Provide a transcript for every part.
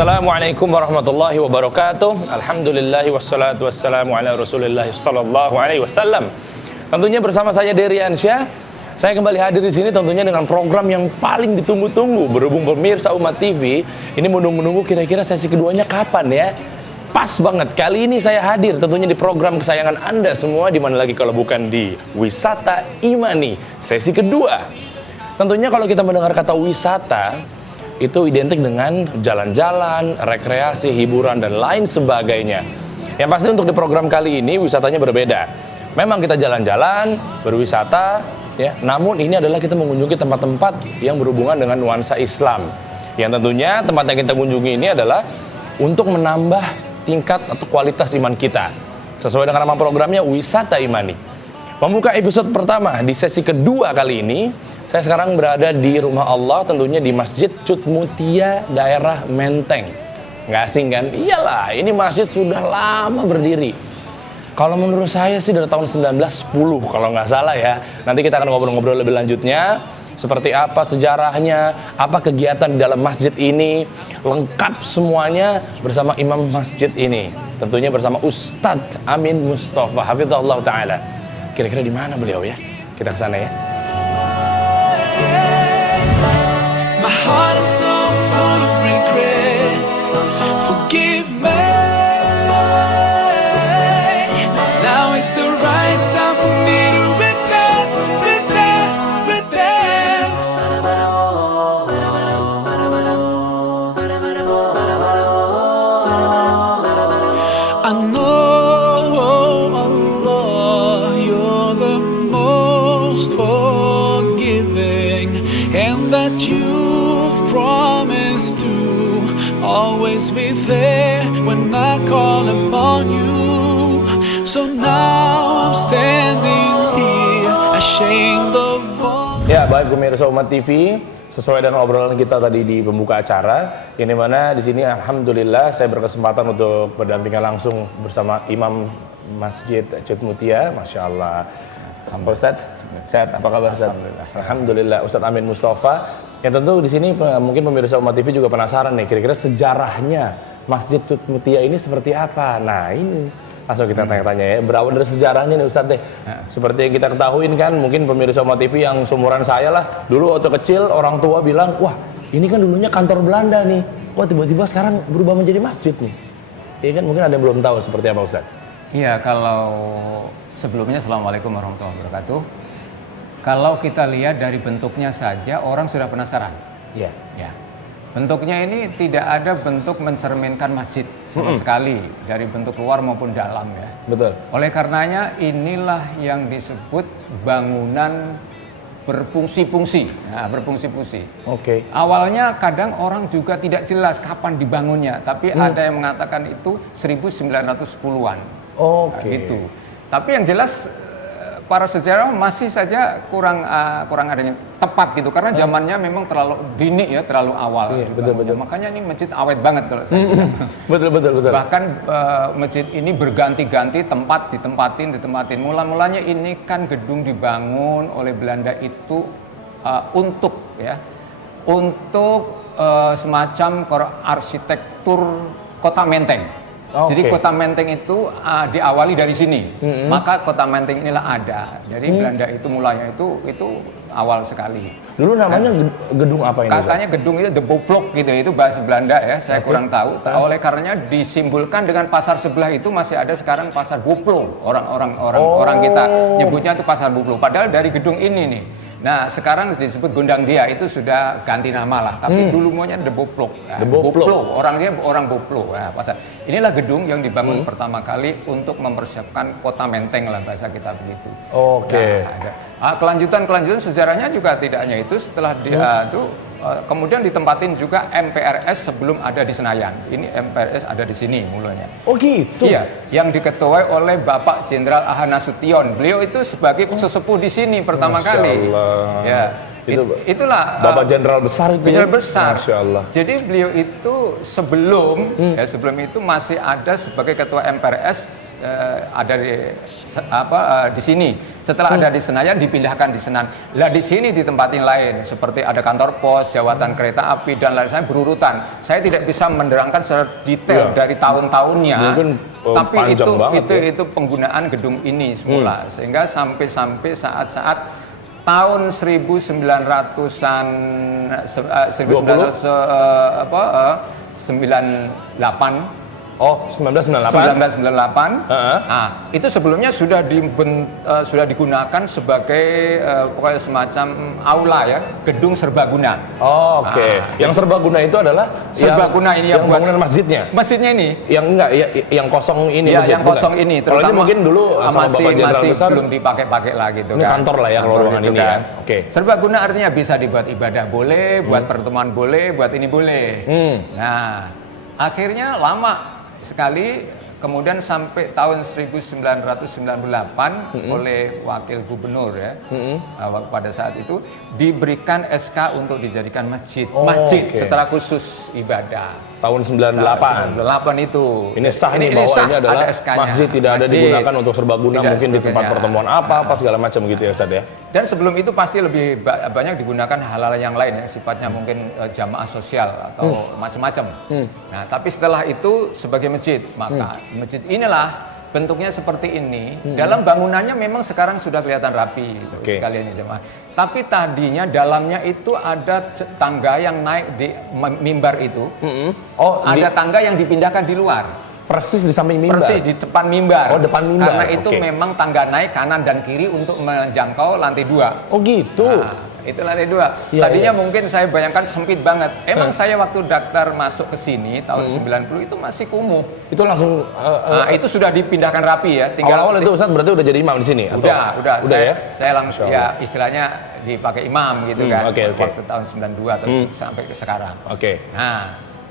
Assalamualaikum warahmatullahi wabarakatuh. Alhamdulillahi wassalatu wassalamu ala Rasulillahi sallallahu alaihi wasallam. Tentunya bersama saya Dery Ansyah. Saya kembali hadir di sini tentunya dengan program yang paling ditunggu-tunggu. Berhubung pemirsa Umat TV ini menunggu kira-kira sesi keduanya kapan ya. Pas banget kali ini saya hadir tentunya di program kesayangan Anda semua, di mana lagi kalau bukan di Wisata Imani sesi kedua. Tentunya kalau kita mendengar kata wisata itu identik dengan jalan-jalan, rekreasi, hiburan, dan lain sebagainya. Yang pasti untuk di program kali ini wisatanya berbeda. Memang kita jalan-jalan, berwisata, ya. Namun ini adalah kita mengunjungi tempat-tempat yang berhubungan dengan nuansa Islam. Yang tentunya tempat yang kita kunjungi ini adalah untuk menambah tingkat atau kualitas iman kita. Sesuai dengan nama programnya Wisata Imani. Membuka episode pertama di sesi kedua kali ini, saya sekarang berada di rumah Allah, tentunya di Masjid Cut Mutia, daerah Menteng. Nggak asing kan? Iyalah, ini masjid sudah lama berdiri. Kalau menurut saya sih dari tahun 1910 kalau nggak salah ya. Nanti kita akan ngobrol-ngobrol lebih lanjutnya. Seperti apa sejarahnya, apa kegiatan di dalam masjid ini. Lengkap semuanya bersama imam masjid ini. Tentunya bersama Ustadz Amin Mustafa, hafizahullah ta'ala. Kira-kira di mana beliau ya? Kita ke sana ya. My heart is so full of regret. Forgive me. Now is the right time for me to repent, repent, repent. I know, Allah, you're the most forgiving, and that you've promised to always be there when I call upon you. So now I'm standing here, ashamed of all. Ya, baik pemirsa Umat TV, sesuai dengan obrolan kita tadi di pembuka acara, yang dimana di sini alhamdulillah saya berkesempatan untuk berdampingan langsung bersama Imam Masjid Cut Mutia, masya Allah. Ustadz, sehat, apa kabar Ustadz? Alhamdulillah. Ustadz Amin Mustafa. Yang tentu di sini mungkin pemirsa Umat TV juga penasaran nih, kira-kira sejarahnya Masjid Cut Mutia ini seperti apa? Nah ini langsung kita tanya-tanya ya. Berawal dari sejarahnya nih Ustadz deh. Seperti yang kita ketahuin kan, mungkin pemirsa Umat TV yang seumuran saya lah, dulu waktu kecil orang tua bilang, wah ini kan dulunya kantor Belanda nih. Wah tiba-tiba sekarang berubah menjadi masjid nih. Iya kan, mungkin ada yang belum tahu seperti apa Ustadz? Iya, kalau sebelumnya Assalamualaikum warahmatullahi wabarakatuh. Kalau kita lihat dari bentuknya saja orang sudah penasaran. Iya. Ya. Bentuknya ini tidak ada bentuk mencerminkan masjid sama sekali dari bentuk luar maupun dalam ya. Betul. Oleh karenanya inilah yang disebut bangunan berfungsi-fungsi. Nah, berfungsi-fungsi. Oke. Awalnya kadang orang juga tidak jelas kapan dibangunnya, tapi ada yang mengatakan itu 1910-an. Oke. Nah, gitu. Tapi yang jelas para sejarah masih saja kurang adanya tepat gitu, karena zamannya memang terlalu dini ya, terlalu awal. Iya, betul. Makanya ini masjid awet banget kalau saya bilang. Betul. Bahkan masjid ini berganti-ganti tempat, ditempatin. Mula-mulanya ini kan gedung dibangun oleh Belanda itu untuk semacam arsitektur kota Menteng. Jadi kota Menteng itu diawali dari sini, maka kota Menteng inilah ada. Jadi Belanda itu mulanya itu awal sekali. Dulu namanya gedung apa ini? Katanya gedung itu de Boplok gitu, itu bahasa Belanda ya, saya kurang tahu. Oleh karenanya disimbolkan dengan pasar sebelah itu masih ada sekarang pasar Boplo. Orang kita nyebutnya itu pasar Boplo. Padahal dari gedung ini nih. Nah sekarang disebut Gondang Dia, itu sudah ganti nama lah, tapi dulu namanya De Boplok. Nah, Boplo, orangnya orang Boplo. Nah, pasar. Inilah gedung yang dibangun pertama kali untuk mempersiapkan kota Menteng lah bahasa kita begitu. Oke. Nah, kelanjutan sejarahnya juga tidak hanya itu. Setelah dia itu kemudian ditempatin juga MPRS sebelum ada di Senayan. Ini MPRS ada di sini mulanya. Oh gitu. Iya, yang diketuai oleh Bapak Jenderal Aha Nasution. Beliau itu sebagai sesepuh di sini pertama Masya kali. Allah. Ya, itulah Bapak Jenderal besar itu. Jenderal besar. Masya Allah. Jadi beliau itu sebelum itu masih ada sebagai ketua MPRS ada di sini. Setelah ada di Senayan dipindahkan di Senan. Lah di sini di tempat yang lain seperti ada kantor pos, jawatan kereta api dan lain sebagainya berurutan. Saya tidak bisa menerangkan secara detail dari tahun-tahunnya. Mungkin tapi panjang banget itu penggunaan gedung ini semula sehingga sampai saat-saat tahun 1900-an 98. Oh, 1998. 1998. Nah, itu sebelumnya sudah digunakan sebagai pokoknya semacam aula ya, gedung serbaguna. Oh, oke. Yang serbaguna itu adalah serbaguna ini yang bangunan masjidnya. Masjidnya ini. Yang enggak yang kosong ini. Ya, yang kosong ini. Kalau ini mungkin dulu sama Bapak Jenderal masih besar belum dipakai-pakai lagi gitu ini kan. kantor lah ya kalau ruangan ini ya. Oke. Serbaguna artinya bisa dibuat ibadah boleh, buat pertemuan boleh, buat ini boleh. Nah, akhirnya lama sekali, kemudian sampai tahun 1998 oleh wakil gubernur ya, pada saat itu diberikan SK untuk dijadikan masjid, secara khusus ibadah. Tahun 98. 98 itu. Ini sah nih bahwa ini adalah masjid tidak ada digunakan untuk serbaguna, mungkin di tempat pertemuan apa segala macam gitu ya Ustaz ya. Dan sebelum itu pasti lebih banyak digunakan hal-hal yang lain yang sifatnya mungkin jamaah sosial atau macam-macam. Nah, tapi setelah itu sebagai masjid, maka masjid inilah bentuknya seperti ini. Dalam bangunannya memang sekarang sudah kelihatan rapi sekalian jemaah. Tapi tadinya dalamnya itu ada tangga yang naik di mimbar itu. Oh, ada tangga yang dipindahkan di luar. Persis di samping mimbar. Persis di depan mimbar. Oh, depan mimbar. Karena itu memang tangga naik kanan dan kiri untuk menjangkau lantai 2. Oh, gitu. Nah, itu lantai 2. Tadinya mungkin saya bayangkan sempit banget. Emang saya waktu daftar masuk ke sini tahun 90 itu masih kumuh. Itu langsung itu sudah dipindahkan rapi ya. Tinggal awal itu Ustaz berarti udah jadi imam di sini atau? Udah ya. Saya langsung ya istilahnya dipakai imam gitu kan. Waktu tahun 92 atau sampai ke sekarang.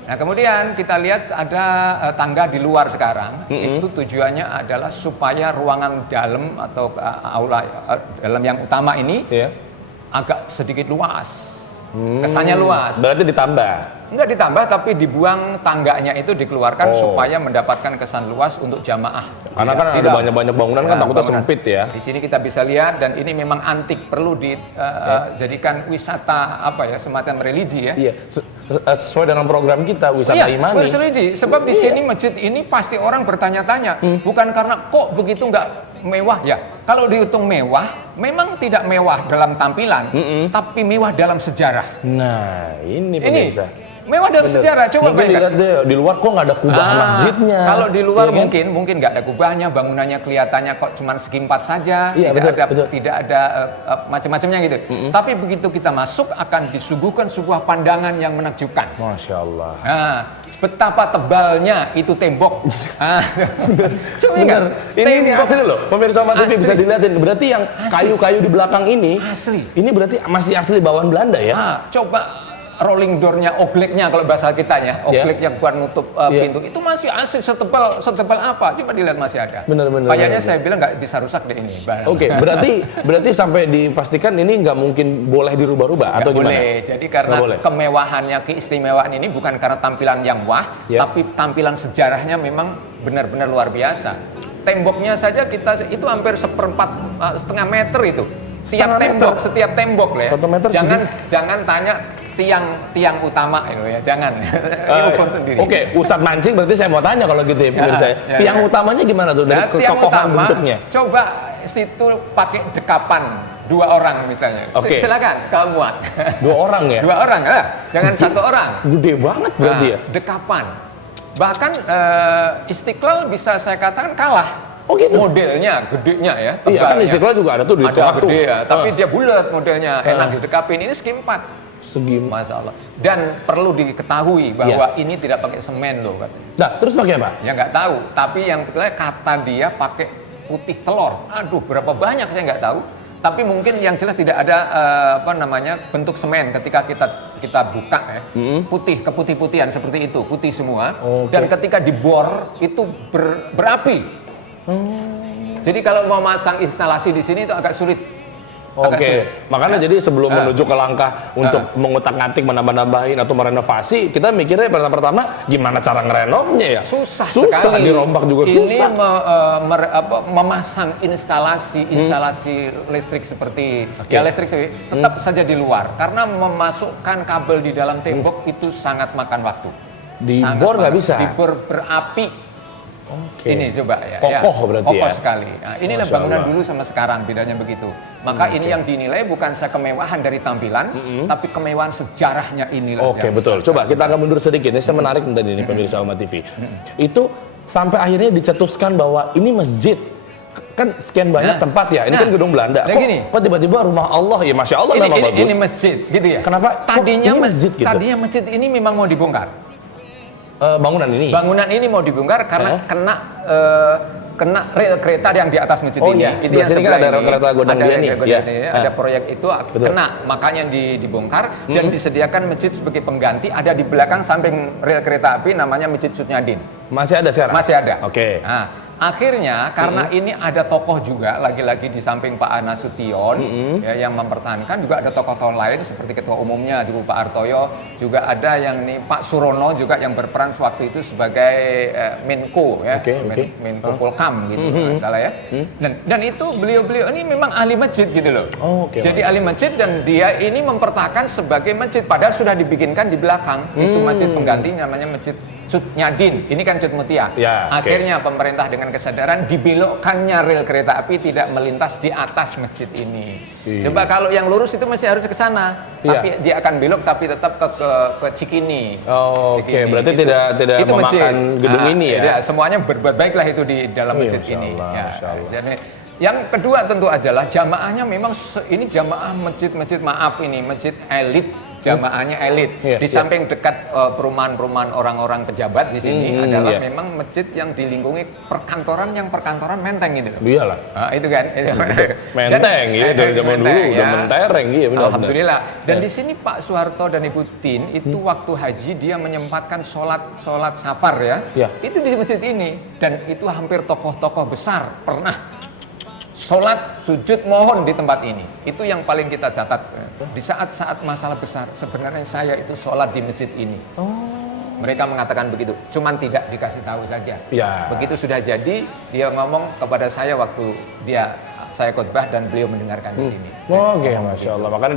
Nah, kemudian kita lihat ada tangga di luar sekarang. Itu tujuannya adalah supaya ruangan dalam atau aula dalam yang utama ini agak sedikit luas. Kesannya luas. Berarti ditambah? Enggak ditambah, tapi dibuang tangganya itu dikeluarkan supaya mendapatkan kesan luas untuk jamaah. Karena kan ada banyak-banyak bangunan kan takutnya sempit ya. Di sini kita bisa lihat dan ini memang antik, perlu dijadikan wisata semacam religi ya. Iya. Sesuai dengan program kita wisata imani. Religi. Sebab di sini masjid ini pasti orang bertanya-tanya, bukan karena kok begitu enggak mewah ya. Kalau dihitung mewah, memang tidak mewah dalam tampilan, tapi mewah dalam sejarah. Nah, ini pemirsa. Mewah dalam sejarah, coba bayangkan. Di luar kok nggak ada kubah masjidnya. Kalau di luar mungkin nggak ada kubahnya, bangunannya kelihatannya kok cuma segi 4 saja, tidak ada macam-macamnya gitu. Tapi begitu kita masuk akan disuguhkan sebuah pandangan yang menakjubkan. Masya Allah. Nah, betapa tebalnya itu tembok. Coba ingat, ini asli loh, pemirsa Mat TV bisa dilihatin. Berarti yang kayu-kayu di belakang ini asli. Ini berarti masih asli bawaan Belanda ya? Coba rolling door-nya, ogleknya kalau bahasa kitanya, ogleknya buat nutup pintu itu masih asli setebal apa? Coba dilihat masih ada. Benar-benar. Kayaknya saya bilang nggak bisa rusak deh ini. Oke, berarti sampai dipastikan ini nggak mungkin boleh dirubah-rubah atau gimana? Boleh. Jadi karena kemewahannya, keistimewaan ini bukan karena tampilan yang tapi tampilan sejarahnya memang benar-benar luar biasa. Temboknya saja itu hampir 1/4 setengah meter itu. Setiap tembok lah ya. 1 meter jangan tanya tiang utama itu ya, jangan. Ukur sendiri. Oke, Ustadz mancing berarti saya mau tanya kalau gitu ya, pemirsa. Tiang utamanya gimana tuh dari kekokohan bentuknya? Coba situ pakai dekapan 2 orang misalnya. Silakan kamu muat. 2 orang ya? 2 orang lah, jangan 1 orang. Gede banget berarti ya? Dekapan. Bahkan Istiqlal bisa saya katakan kalah. Oh gitu? Modelnya, gedenya ya, tebalnya. Iya kan Istiqlal juga ada tuh di tengah tuh. Gede ya, tapi dia bulat modelnya, enak didekapin. Ini segi 4. Masya Allah. Dan perlu diketahui bahwa ini tidak pakai semen loh. Nah, terus pakai apa? Ya nggak tahu, tapi yang betulnya kata dia pakai putih telur. Aduh, berapa banyak saya nggak tahu. Tapi mungkin yang jelas tidak ada bentuk semen ketika kita kita buka ya, putih, keputih-putihan seperti itu, putih semua. Oke. Dan ketika dibor itu berapi. Jadi kalau mau masang instalasi di sini itu agak sulit. Oke, makanya jadi sebelum menuju ke langkah untuk mengutak-ngatik, menambah-nambahin atau merenovasi, kita mikirnya pertama gimana cara ngerenovnya ya? Susah Susah, sekali. dirombak juga Ini susah. memasang instalasi listrik seperti ya listrik tetap saja di luar karena memasukkan kabel di dalam tembok itu sangat makan waktu. Dibor nggak bisa? Dibor berapi. Oke. Ini coba ya. Kokoh berarti kokoh ya? sekali. Nah, inilah Masya bangunan Allah. dulu sama sekarang bedanya begitu. Maka ini yang dinilai bukan kemewahan dari tampilan, tapi kemewahan sejarahnya inilah. Oke, yang betul. Coba kita akan mundur sedikit. Ini saya menarik tadi ini pemirsa Umat TV. Itu sampai akhirnya dicetuskan bahwa ini masjid. Kan sekian banyak tempat ya. Ini kan gedung Belanda. Kok tiba-tiba rumah Allah ya, Masya Allah memang bagus. Ini masjid, gitu ya. Kenapa? Tadinya ini masjid gitu? Tadinya masjid ini memang mau dibongkar. Bangunan ini. Bangunan ini mau dibongkar karena kena rel kereta yang di atas masjid ini. Iya. Itu Sebelah yang sini kan sebelah ada ini. rel kereta Gondang dia nih. Iya. Ada proyek itu Betul. kena, makanya dibongkar dan disediakan masjid sebagai pengganti. Ada di belakang samping rel kereta api namanya Masjid Sutnyadin. Masih ada sekarang? Masih ada. Oke. Nah, akhirnya karena ini ada tokoh juga lagi-lagi di samping Pak Nasution ya, yang mempertahankan, juga ada tokoh-tokoh lain seperti ketua umumnya dulu Pak Artoyo, juga ada yang nih Pak Surono juga yang berperan waktu itu sebagai Menko ya, Menko Polkam gitu salah ya. Dan itu beliau-beliau ini memang ahli masjid gitu loh. Jadi ahli masjid dan dia ini mempertahankan sebagai masjid padahal sudah dibikinkan di belakang itu masjid pengganti namanya Masjid Sutnyadin. Ini kan Cut Mutia. Ya, Akhirnya pemerintah dengan kesadaran dibelokkannya rel kereta api tidak melintas di atas masjid ini. Coba kalau yang lurus itu masih harus ke sana, tapi dia akan belok tapi tetap ke Cikini. Oke, berarti tidak itu memakan masjid. gedung ini ya? Semuanya berbuat baiklah itu di dalam masjid Masya ini. Allah, Ya. Masya Allah. Jadi, yang kedua tentu adalah jamaahnya memang ini jamaah masjid-masjid masjid elit. Jamaahnya elit. Di samping dekat perumahan-perumahan orang-orang pejabat di sini adalah memang masjid yang dilingkungi perkantoran menteng gitu. Iyalah. Nah, itu kan. Menteng ya, dari zaman dulu udah ya. mentereng ya, benar. Alhamdulillah. Dan di sini Pak Soeharto dan Ibu Tin itu waktu haji dia menyempatkan sholat safar ya. Itu di masjid ini dan itu hampir tokoh-tokoh besar pernah sholat sujud mohon di tempat ini. Itu yang paling kita catat. Di saat-saat masalah besar sebenarnya saya itu sholat di masjid ini. Mereka mengatakan begitu, cuman tidak dikasih tahu saja. Begitu sudah jadi, dia ngomong kepada saya waktu saya khotbah dan beliau mendengarkan di sini. Oke, Masya Allah. Makanya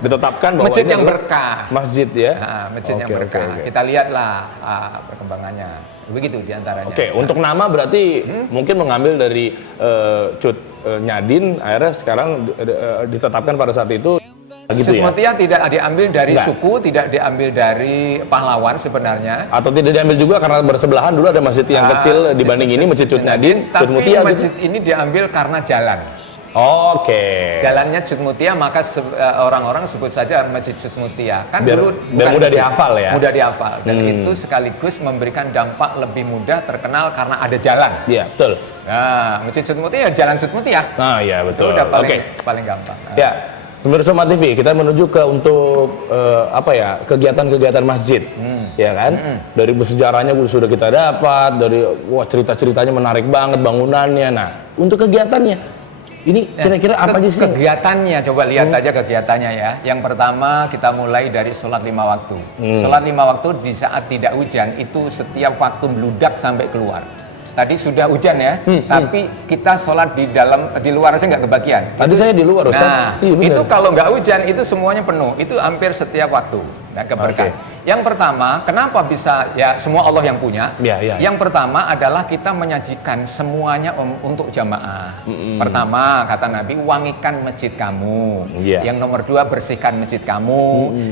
ditetapkan bahwa masjid ini yang berkah. Masjid ya. Masjid yang berkah. Kita lihatlah perkembangannya. Begitu diantaranya. Oke, untuk nama berarti mungkin mengambil dari Cut Nyadin, akhirnya sekarang ditetapkan pada saat itu gitu Cut ya? Mutia tidak diambil dari suku, tidak diambil dari pahlawan sebenarnya. Atau tidak diambil juga karena bersebelahan dulu ada masjid yang kecil dibanding ini, Masjid Cut Nyadin, Cut Tapi Mutia masjid gitu. ini diambil karena jalan. Oke. Jalannya Cut Mutia, maka orang-orang sebut saja Masjid Cut Mutia. Kan Biar dulu mudah bukan masjid, dihafal ya? Mudah dihafal. Dan itu sekaligus memberikan dampak lebih mudah terkenal karena ada jalan. Iya, betul. Nah, Masjid Cut Mutia, Jalan Cut Mutia. Nah, iya betul. Itu udah Oke. paling gampang. Ya, pemirsa Umat TV, kita menuju ke untuk kegiatan-kegiatan masjid, ya kan? Dari sejarahnya sudah kita dapat, dari cerita-ceritanya menarik banget bangunannya. Nah, untuk kegiatannya, ini kira-kira apa aja sih? Kegiatannya, coba lihat aja kegiatannya ya. Yang pertama kita mulai dari sholat 5 waktu. Sholat 5 waktu di saat tidak hujan itu setiap waktu meludak sampai keluar. Tadi sudah hujan ya, tapi kita sholat di luar aja nggak kebagian. Tadi saya di luar, Ustaz. Nah, itu kalau nggak hujan itu semuanya penuh. Itu hampir setiap waktu. Nah, keberkahan. Yang pertama, kenapa bisa ya semua Allah yang punya? Yang pertama adalah kita menyajikan semuanya untuk jamaah. Pertama, kata Nabi, wangikan masjid kamu. Yang nomor 2, bersihkan masjid kamu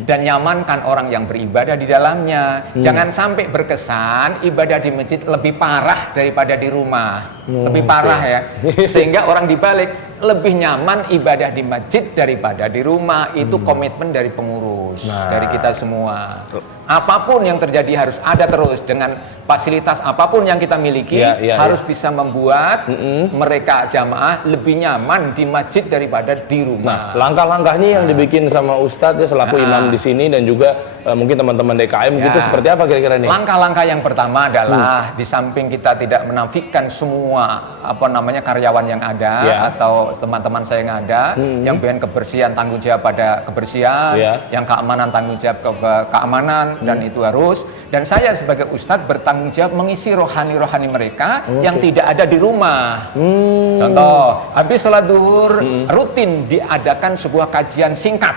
dan nyamankan orang yang beribadah di dalamnya. Jangan sampai berkesan ibadah di masjid lebih parah daripada di rumah. Lebih parah ya. Sehingga orang dibalik lebih nyaman ibadah di masjid daripada di rumah. Itu komitmen dari pengurus, dari kita semua. Apapun yang terjadi harus ada terus dengan fasilitas apapun yang kita miliki harus bisa membuat mereka jamaah lebih nyaman di masjid daripada di rumah. Nah, langkah-langkahnya yang dibikin sama Ustadz ya selaku imam di sini dan juga mungkin teman-teman DKM gitu seperti apa kira-kira nih? Langkah-langkah yang pertama adalah di samping kita tidak menafikan semua karyawan yang ada atau teman-teman saya yang ada, yang bagian kebersihan tanggung jawab pada kebersihan, yang keamanan tanggung jawab ke keamanan dan itu harus. Dan saya sebagai Ustadz bertanggung jawab mengisi rohani-rohani mereka yang tidak ada di rumah. Contoh, habis sholat duhur rutin diadakan sebuah kajian singkat,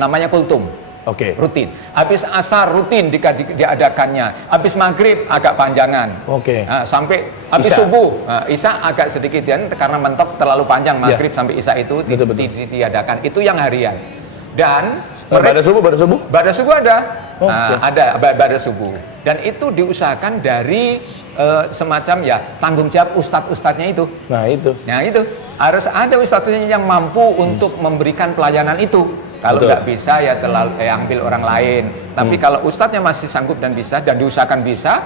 namanya kultum. Rutin. Habis asar rutin diadakannya. Habis maghrib agak panjangan. Nah, sampai habis subuh, isya agak sedikit karena mentok terlalu panjang maghrib sampai isya itu diadakan. Itu yang harian. Dan pada subuh ada. Ada pada subuh. Dan itu diusahakan dari semacam tanggung jawab ustadz-ustadznya itu. Nah itu harus ada ustadznya yang mampu untuk memberikan pelayanan itu. Kalau nggak bisa terlalu ambil orang lain. Tapi kalau ustadznya masih sanggup dan bisa dan diusahakan bisa,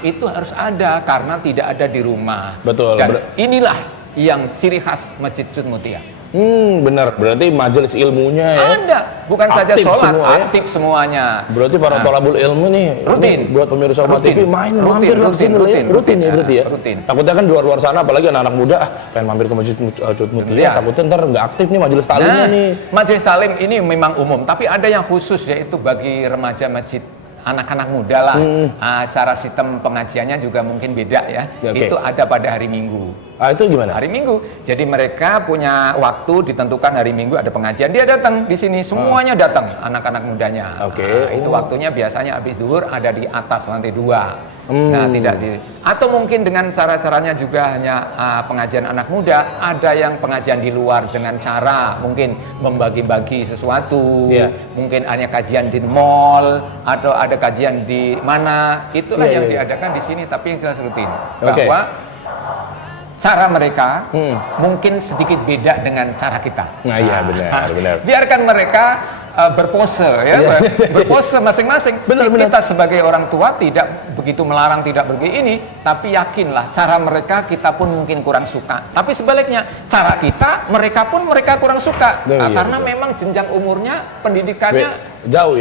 itu harus ada karena tidak ada di rumah. Dan inilah yang ciri khas Masjid Cut Mutia. Benar, berarti majelis ilmunya ada, bukan saja aktif sholat, semua, aktif semuanya. Berarti para thalabul ilmu nih rutin buat pemirsa Umat TV mampir ke sini rutin ya berarti ya. Takutnya kan di luar sana apalagi anak-anak muda pengen mampir ke Masjid Cut Mutia, takutnya ntar nggak aktif nih majelis talimnya nih. Majelis talim ini memang umum, tapi ada yang khusus yaitu bagi remaja masjid, anak-anak muda lah. Cara sistem pengajiannya juga mungkin beda ya. Itu ada pada hari Minggu. Itu gimana? Hari Minggu. Jadi mereka punya waktu ditentukan hari Minggu ada pengajian. Dia datang di sini, semuanya datang anak-anak mudanya. Itu waktunya biasanya habis duhur ada di atas lantai 2. Nah, tidak di atau mungkin dengan cara-caranya juga hanya pengajian anak muda, ada yang pengajian di luar dengan cara mungkin membagi-bagi sesuatu. Mungkin hanya kajian di mall atau ada kajian di mana. Itulah yang diadakan di sini, tapi yang jelas rutin. Bahwa cara mereka mungkin sedikit beda dengan cara kita. Nah, iya benar. Biarkan mereka berpose berpose masing-masing. Kita sebagai orang tua tidak begitu melarang, tidak begini, tapi yakinlah cara mereka kita pun mungkin kurang suka. Tapi sebaliknya, cara kita mereka kurang suka. Karena memang jenjang umurnya, pendidikannya jauh.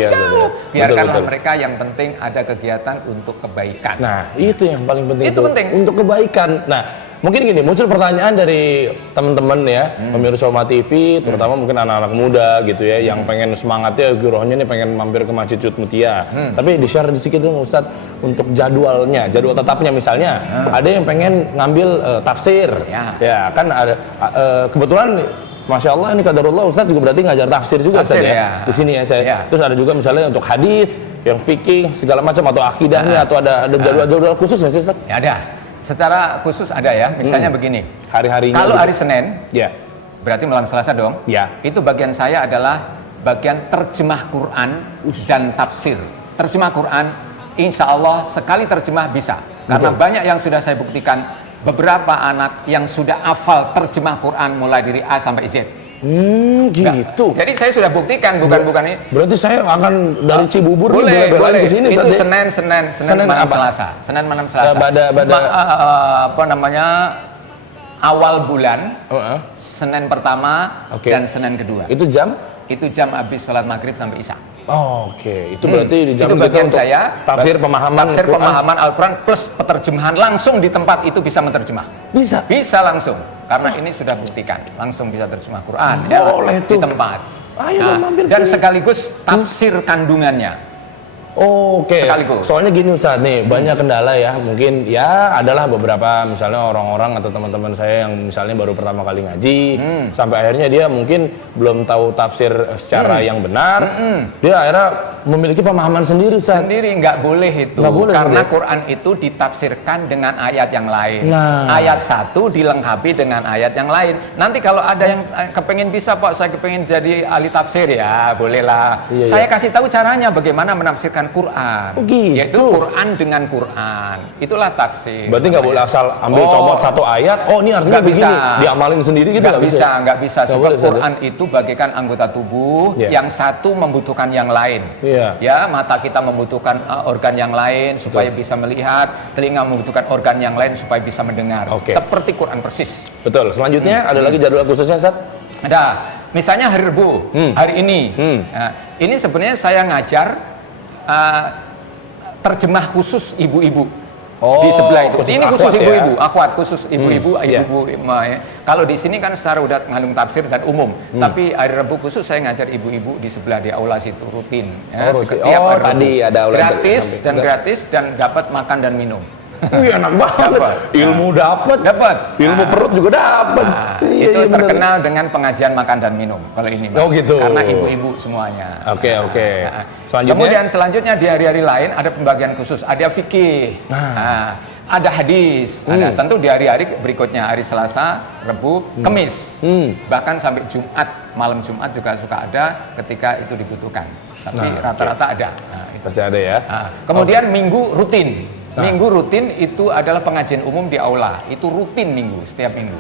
Biarkanlah mereka, yang penting ada kegiatan untuk kebaikan. Nah, itu yang paling penting. Itu penting untuk kebaikan. Nah, mungkin gini, muncul pertanyaan dari teman-teman ya, pemirsa Umat TV, terutama mungkin anak-anak muda gitu ya, yang pengen semangatnya, girohnya nih pengen mampir ke Masjid Cut Mutia. Tapi di-share sedikit dong Ustadz, untuk jadwal tetapnya misalnya, ada yang pengen ngambil tafsir. Ya, kan ada kebetulan Masya Allah ini qadarullah Ustadz juga berarti ngajar tafsir juga Ustadz ya di sini ya saya. Terus ada juga misalnya untuk hadis, yang fikih segala macam atau akidahnya atau ada jadwal khusus nggak sih Ustadz? Ya, ada. Secara khusus ada ya. Misalnya begini. Hari-harinya. Kalau hari Senin, berarti malam Selasa dong. Itu bagian saya adalah bagian terjemah Quran dan tafsir. Terjemah Quran, insya Allah sekali terjemah bisa. Karena banyak yang sudah saya buktikan, beberapa anak yang sudah hafal terjemah Quran mulai dari A sampai Z. Gitu. Jadi saya sudah buktikan, bukan ini. Berarti saya akan dari Cibubur boleh ke sini. Itu Senin malam Selasa. Senin malam Selasa. Awal bulan. Senin pertama dan Senin kedua. Itu jam? Itu jam habis sholat maghrib sampai isya. Itu berarti di jam itu bagian kita saya tafsir pemahaman Al-Quran plus penerjemahan langsung di tempat itu bisa menerjemah. Bisa langsung. Karena ini sudah buktikan, langsung bisa terjemah Quran di tempat. Dan sekaligus tafsir kandungannya. Sekaligus. Soalnya gini Ustaz nih, banyak kendala ya. Mungkin ya adalah beberapa misalnya orang-orang atau teman-teman saya yang misalnya baru pertama kali ngaji, sampai akhirnya dia mungkin belum tahu tafsir secara yang benar. Dia akhirnya memiliki pemahaman sendiri Ustaz. Nggak boleh itu. Karena Quran itu ditafsirkan dengan ayat yang lain. Ayat satu dilengkapi dengan ayat yang lain. Nanti kalau ada yang kepengen bisa Pak, saya kepengen jadi ahli tafsir ya, bolehlah. Saya kasih tahu caranya bagaimana menafsirkan dengan Quran. Oh, gitu. Yaitu Quran dengan Quran. Itulah tafsir. Berarti nggak boleh asal ambil comot satu ayat, oh ini artinya Nggak begini, bisa. diamalin sendiri gitu nggak bisa? Nggak bisa. Nggak Sebab boleh, Ustaz, Quran itu bagaikan anggota tubuh, Iya. yang satu membutuhkan yang lain. Iya. Ya, mata kita membutuhkan organ yang lain supaya bisa melihat, telinga membutuhkan organ yang lain supaya bisa mendengar. Oke. Seperti Quran persis. Betul. Selanjutnya ada lagi jadwal khususnya, Ustaz? Ada, misalnya hari Rebu, hari ini. Nah, ini sebenarnya saya ngajar terjemah khusus ibu-ibu di sebelah itu. khusus Ini khusus akhwat ya? ibu-ibu, akhwat khusus ibu-ibu, iya. ibu-ibu. Ya. Kalau di sini kan secara udah ngandung tafsir dan umum, tapi hari Rebu khusus saya ngajar ibu-ibu di sebelah di aula situ rutin. Ya. Oh, rutin. Setiap Oh, hari Rebu. tadi ada aula gratis dan dapat makan dan minum. Wih, enak banget. Dapat. Ilmu dapat. Ilmu Perut juga dapat. Nah, Iya, itu iya, bener. terkenal dengan pengajian makan dan minum kalau ini, Mbak. Oh, gitu. Karena ibu-ibu semuanya. Oke. Nah, Selanjutnya? Kemudian selanjutnya di hari-hari lain ada pembagian khusus, ada fikih, ada hadis, ada tentu di hari-hari berikutnya, hari Selasa, Rebu, Kamis, bahkan sampai Jumat, malam Jumat juga suka ada ketika itu dibutuhkan. Tapi rata-rata ada. Nah, itu. Pasti ada ya. Nah, kemudian minggu rutin. Minggu rutin itu adalah pengajian umum di aula. Itu rutin minggu, setiap minggu.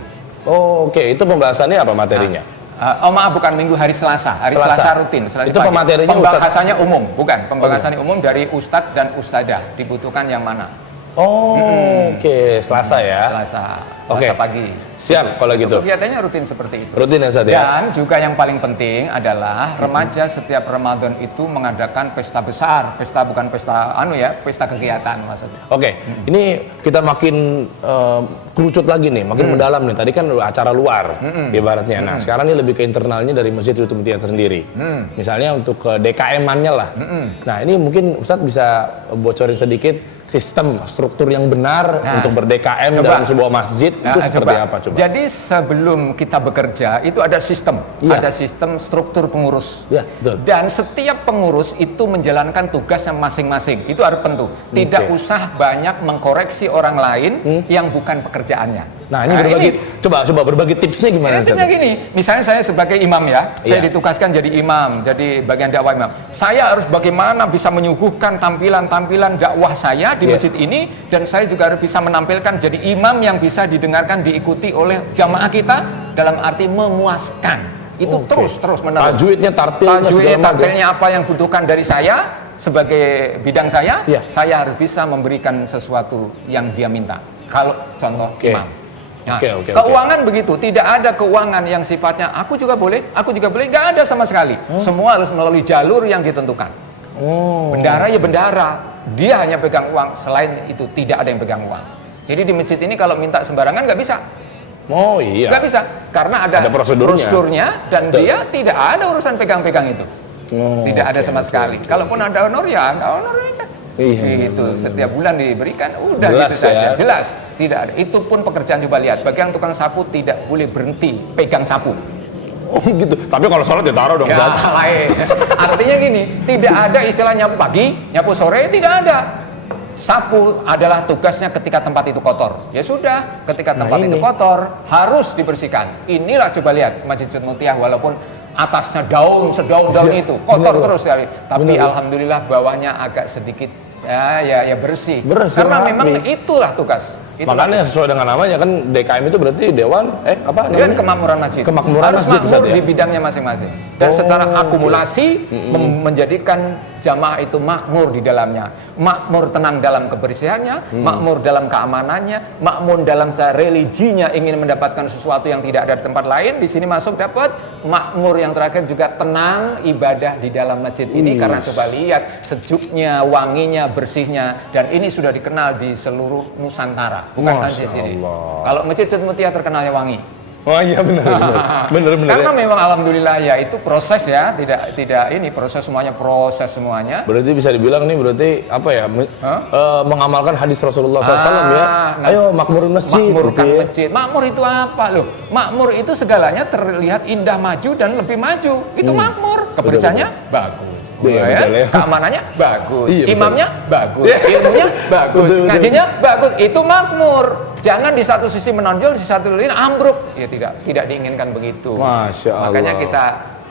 Oh, oke. Itu pembahasannya apa materinya? Maaf, bukan minggu, hari Selasa. Hari Selasa rutin. Selasa Itu pagi. pematerinya Pembahasannya umum, bukan. Pembahasannya umum dari ustadz dan ustadzah. Dibutuhkan yang mana? Oh, oke. Selasa ya. Selasa Oke. pagi. Siap kalau gitu. Kegiatannya rutin seperti itu. Rutin ya, Ustaz ya? Dan juga yang paling penting adalah remaja setiap Ramadan itu mengadakan pesta besar. Pesta bukan pesta pesta kegiatan maksudnya. Oke, ini kita makin kerucut lagi nih, makin mendalam nih. Tadi kan acara luar, ibaratnya. Nah, sekarang ini lebih ke internalnya dari Masjid Hidayat Mutia sendiri. Misalnya untuk ke DKM-annya lah. Nah, ini mungkin Ustadz bisa bocorin sedikit sistem, struktur yang benar untuk ber-DKM dalam sebuah masjid itu seperti apa? Coba. Jadi sebelum kita bekerja itu ada sistem, ada sistem struktur pengurus. Ya, betul. Dan setiap pengurus itu menjalankan tugasnya masing-masing. Itu harus tentu. Tidak usah banyak mengkoreksi orang lain yang bukan pekerjaannya. Nah, ini berbagi, coba berbagi tipsnya gimana? Tipsnya gini, misalnya saya sebagai imam ya, saya ditugaskan jadi imam, jadi bagian dakwah imam. Saya harus bagaimana bisa menyuguhkan tampilan-tampilan dakwah saya di masjid ini, dan saya juga harus bisa menampilkan jadi imam yang bisa didengarkan, diikuti oleh jamaah kita dalam arti memuaskan. Itu terus menerus. Tajwidnya, tartilnya apa yang butuhkan dari saya sebagai bidang saya harus bisa memberikan sesuatu yang dia minta. Kalau contoh imam. Nah, keuangan begitu, tidak ada keuangan yang sifatnya aku juga boleh, nggak ada sama sekali. Semua harus melalui jalur yang ditentukan. Bendara ya bendara, dia hanya pegang uang. Selain itu tidak ada yang pegang uang. Jadi di masjid ini kalau minta sembarangan nggak bisa. Oh iya. Nggak bisa, karena ada prosedurnya dan dia tidak ada urusan pegang-pegang itu. Tidak ada sama sekali. Kalaupun ada honor ya ada honor aja. Itu setiap bulan diberikan, udah jelas gitu saja. ya. Jelas, tidak ada. Itu pun pekerjaan, coba lihat. Bagi yang tukang sapu tidak boleh berhenti pegang sapu. Oh gitu. Tapi kalau sholat ya taruh dong, Ustaz. Lain. Artinya gini, tidak ada istilah nyapu pagi, nyapu sore, tidak ada. Sapu adalah tugasnya ketika tempat itu kotor. Ya sudah, ketika tempat itu kotor harus dibersihkan. Inilah coba lihat Masjid Mutia, walaupun atasnya sedaun itu kotor terus ya. Tapi alhamdulillah bawahnya agak sedikit ya bersih. Karena memang itulah tugas. Makanya sesuai dengan namanya kan DKM itu berarti Dewan Dewan Kemakmuran Masjid. Kemakmuran Harus Masjid, makmur Ustaz, ya? di bidangnya masing-masing. Dan secara akumulasi menjadikan jamaah itu makmur di dalamnya. Makmur tenang dalam kebersihannya, makmur dalam keamanannya, makmur dalam religinya, ingin mendapatkan sesuatu yang tidak ada di tempat lain, di sini masuk dapat. Makmur yang terakhir juga tenang ibadah di dalam masjid ini, karena coba lihat sejuknya, wanginya, bersihnya, dan ini sudah dikenal di seluruh Nusantara. Bukan hanya di sini. Kalau Masjid Mutia terkenalnya wangi. Oh iya benar. Karena memang alhamdulillah ya itu proses ya, tidak ini proses semuanya. Berarti bisa dibilang nih berarti apa ya? Mengamalkan hadis Rasulullah SAW ya. Ayo makmurin masjid. Makmurkan masjid. Makmur itu apa loh? Makmur itu segalanya terlihat indah, maju dan lebih maju. Itu makmur. Kebersihannya bagus. Keamanannya bagus, imamnya bagus, ilmunya bagus, ngajinya bagus, itu makmur. Jangan di satu sisi menonjol, di satu lain ambruk. Ya tidak diinginkan begitu. Masya Allah. Makanya kita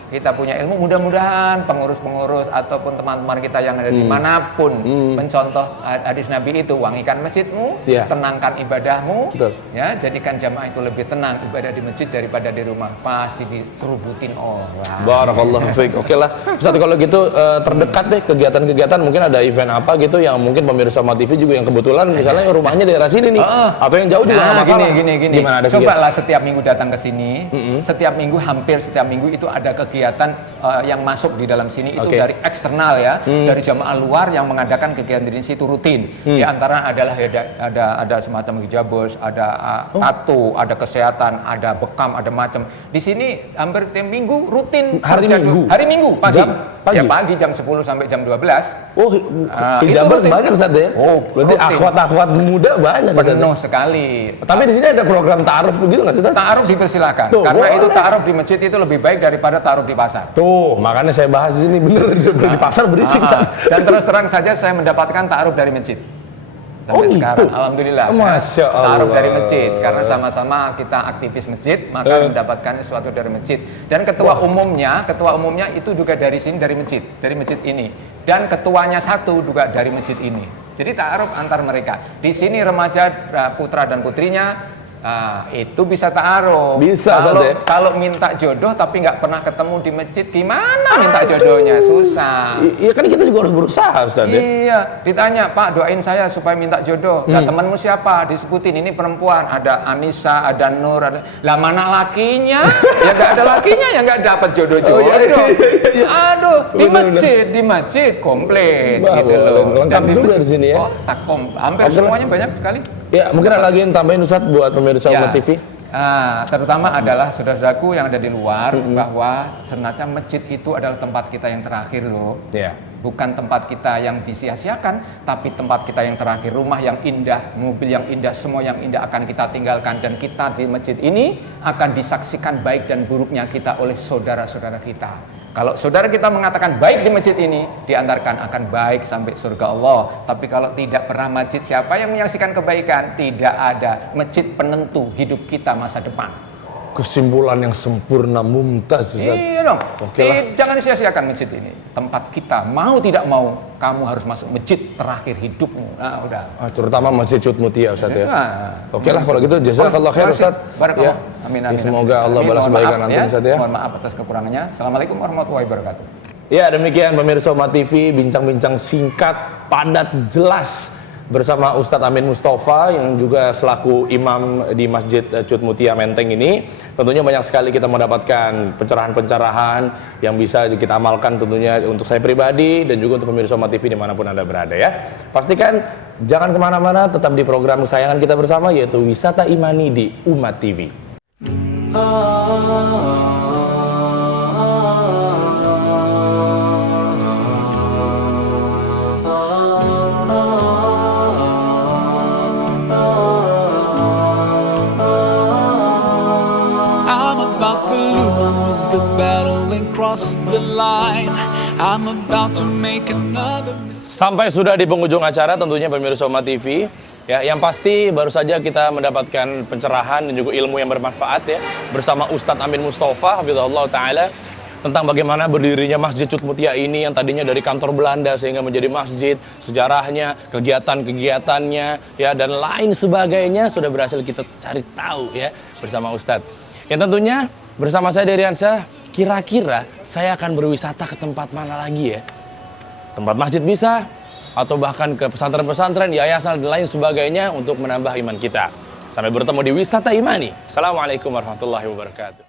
kita punya ilmu, mudah-mudahan pengurus-pengurus ataupun teman-teman kita yang ada dimanapun mencontoh hadis Nabi itu, wangikan masjidmu, tenangkan ibadahmu, ya, jadikan jamaah itu lebih tenang ibadah di masjid daripada di rumah, pasti diterubutin orang. Barakallahu fiik. Oke lah, Ustaz, kalau gitu terdekat deh kegiatan-kegiatan, mungkin ada event apa gitu yang mungkin pemirsa Uma TV juga yang kebetulan misalnya rumahnya daerah sini nih, atau yang jauh juga nggak masalah. Gini. Gimana, ada Coba lah setiap minggu datang ke sini, setiap minggu, hampir setiap minggu itu ada kegiatan yang masuk di dalam sini itu dari eksternal ya, dari jamaah luar yang mengadakan kegiatan di situ rutin. Di antara adalah ada semacam hijabos, ada tato, ada kesehatan, ada bekam, ada macam. Di sini hampir tiap minggu rutin. Hari Minggu pagi. Ya pagi jam 10 sampai jam 12. Oh, hijabos banyak Ustaz ya? Oh, berarti akhwat-akhwat muda banyak. Penuh sekali. Tapi di sini ada program ta'aruf gitu nggak sih? Ta'aruf dipersilakan. Karena itu ta'aruf di masjid itu lebih baik daripada ta'aruf di pasar. Tuh, makanya saya bahas di sini, bener di pasar berisik. Dan terus terang saja saya mendapatkan ta'aruf dari masjid. Sampai sekarang, alhamdulillah. Masya Allah. Ta'aruf dari masjid, karena sama-sama kita aktivis masjid, maka mendapatkan sesuatu dari masjid. Dan ketua umumnya itu juga dari sini, dari masjid ini. Dan ketuanya satu juga dari masjid ini. Jadi ta'aruf antar mereka. Di sini remaja, putra dan putrinya, itu bisa ta'aruf. Bisa, kalau minta jodoh tapi nggak pernah ketemu di masjid, gimana minta jodohnya? Susah. Iya kan, kita juga harus berusaha, Ustaz. Iya, ditanya, Pak, doain saya supaya minta jodoh. Nah, temanmu siapa? Disebutin, ini perempuan, ada Anissa, ada Nur, ada. Lah mana lakinya? Ya nggak ada lakinya, ya nggak dapat jodoh-jodoh. Aduh, di masjid komplit gitu loh. Lengkap juga di sini ya. Hampir semuanya banyak sekali. Ya, mungkin ada lagi yang tambahin Ustaz buat pemirsa Uma TV. Terutama adalah saudara-saudaraku yang ada di luar, bahwa ternyata masjid itu adalah tempat kita yang terakhir loh. Bukan tempat kita yang disia-siakan, tapi tempat kita yang terakhir, rumah yang indah, mobil yang indah, semua yang indah akan kita tinggalkan, dan kita di masjid ini akan disaksikan baik dan buruknya kita oleh saudara-saudara kita. Kalau saudara kita mengatakan baik di masjid ini, diantarkan akan baik sampai surga Allah. Tapi kalau tidak pernah masjid, siapa yang menyaksikan kebaikan? Tidak ada. Masjid penentu hidup kita masa depan. Kesimpulan yang sempurna, mumtaz, Ustaz. Iya dong. Jangan sia-siakan masjid ini. Tempat kita, mau tidak mau, kamu harus masuk masjid terakhir hidupmu. Nah, udah. Terutama Masjid Cut Mutia, Ustaz ya. Oke lah kalau gitu, jazakallah khair, Ustaz. Ya. Amin. Semoga Allah balas kebaikan antum, Ustaz ya. Mohon maaf atas kekurangannya. Assalamualaikum warahmatullahi wabarakatuh. Ya, demikian pemirsa Uma TV, bincang-bincang singkat, padat, jelas bersama Ustadz Amin Mustafa yang juga selaku imam di Masjid Cut Mutia Menteng ini. Tentunya banyak sekali kita mendapatkan pencerahan-pencerahan yang bisa kita amalkan tentunya untuk saya pribadi dan juga untuk pemirsa Uma TV dimanapun Anda berada ya. Pastikan jangan kemana-mana, tetap di program kesayangan kita bersama, yaitu Wisata Imani di Uma TV. The battle and cross the line. I'm about to make another mistake. Sampai sudah di penghujung acara tentunya pemirsa Uma TV. Ya, yang pasti baru saja kita mendapatkan pencerahan dan juga ilmu yang bermanfaat ya bersama Ustadz Amin Mustafa hafizahullah taala tentang bagaimana berdirinya Masjid Cut Mutia ini yang tadinya dari kantor Belanda sehingga menjadi masjid, sejarahnya, kegiatan-kegiatannya ya dan lain sebagainya sudah berhasil kita cari tahu ya bersama Ustadz. Yang tentunya bersama saya Deriansyah, kira-kira saya akan berwisata ke tempat mana lagi ya? Tempat masjid bisa, atau bahkan ke pesantren-pesantren, yayasan dan lain sebagainya untuk menambah iman kita. Sampai bertemu di Wisata Imani. Assalamualaikum warahmatullahi wabarakatuh.